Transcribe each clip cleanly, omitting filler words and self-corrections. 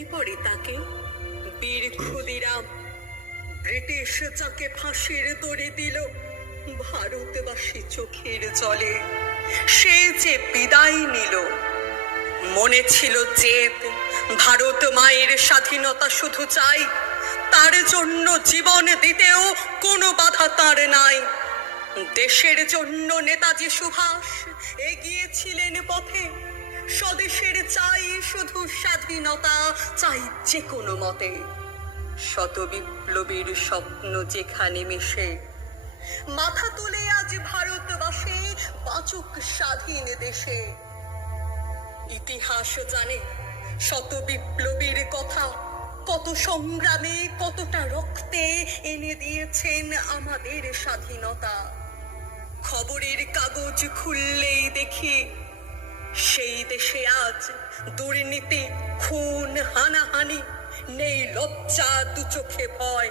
মনে পড়ে তাকে, বীর ক্ষুদিরাম, ব্রিটিশ যাকে ফাঁসির দড়ি দিল, ভারতবাসী চোখের জলে সে যে বিদায় নিল। মনে ছিল জেদ, ভারত মায়ের স্বাধীনতা শুধু চাই, তার জন্য জীবন দিতেও কোনো বাধা তার নাই। দেশের জন্য নেতাজি সুভাষ এগিয়েছিলেন পথে, স্বদেশের চাই শুধু স্বাধীনতা, চাই যে কোনো মতে। শত বিপ্লবীর স্বপ্ন যেখানে মিশে, মাথা তুলে আজ ভারতবাসী বাঁচুক স্বাধীন দেশে। ইতিহাস জানে শত বিপ্লবীর কথা, কত সংগ্রামে কতটা রক্তে এনে দিয়েছেন আমাদের স্বাধীনতা। খবরের কাগজ খুললেই দেখি সেই দেশে আজ দুর্নীতি, খুন, হানাহানি, নেই লজ্জা, দু চোখে ভয়।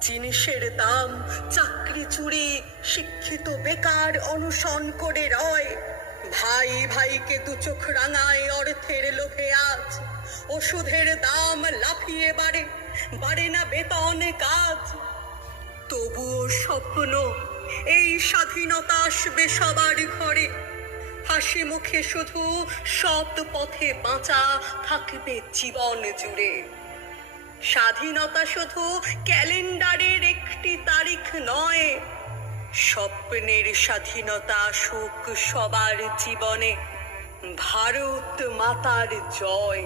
জিনিসের দাম, চাকরি চুরি, শিক্ষিত বেকার অনশন করে রয়। ভাই ভাইকে দু চোখ রাঙায় অর্থের লোভে আজ। ওষুধের দাম লাফিয়ে বাড়ে, বাড়ে না বেতন কাজ। তবুও স্বপ্ন এই স্বাধীনতা আসবে সবার ঘরে। হাসি মুখে শুধু সৎ পথে বাঁচা থাকবে জীবন জুড়ে। স্বাধীনতা শুধু ক্যালেন্ডারের একটি তারিখ নয়, স্বপ্নের স্বাধীনতা সুখ সবার জীবনে। ভারত মাতার জয়।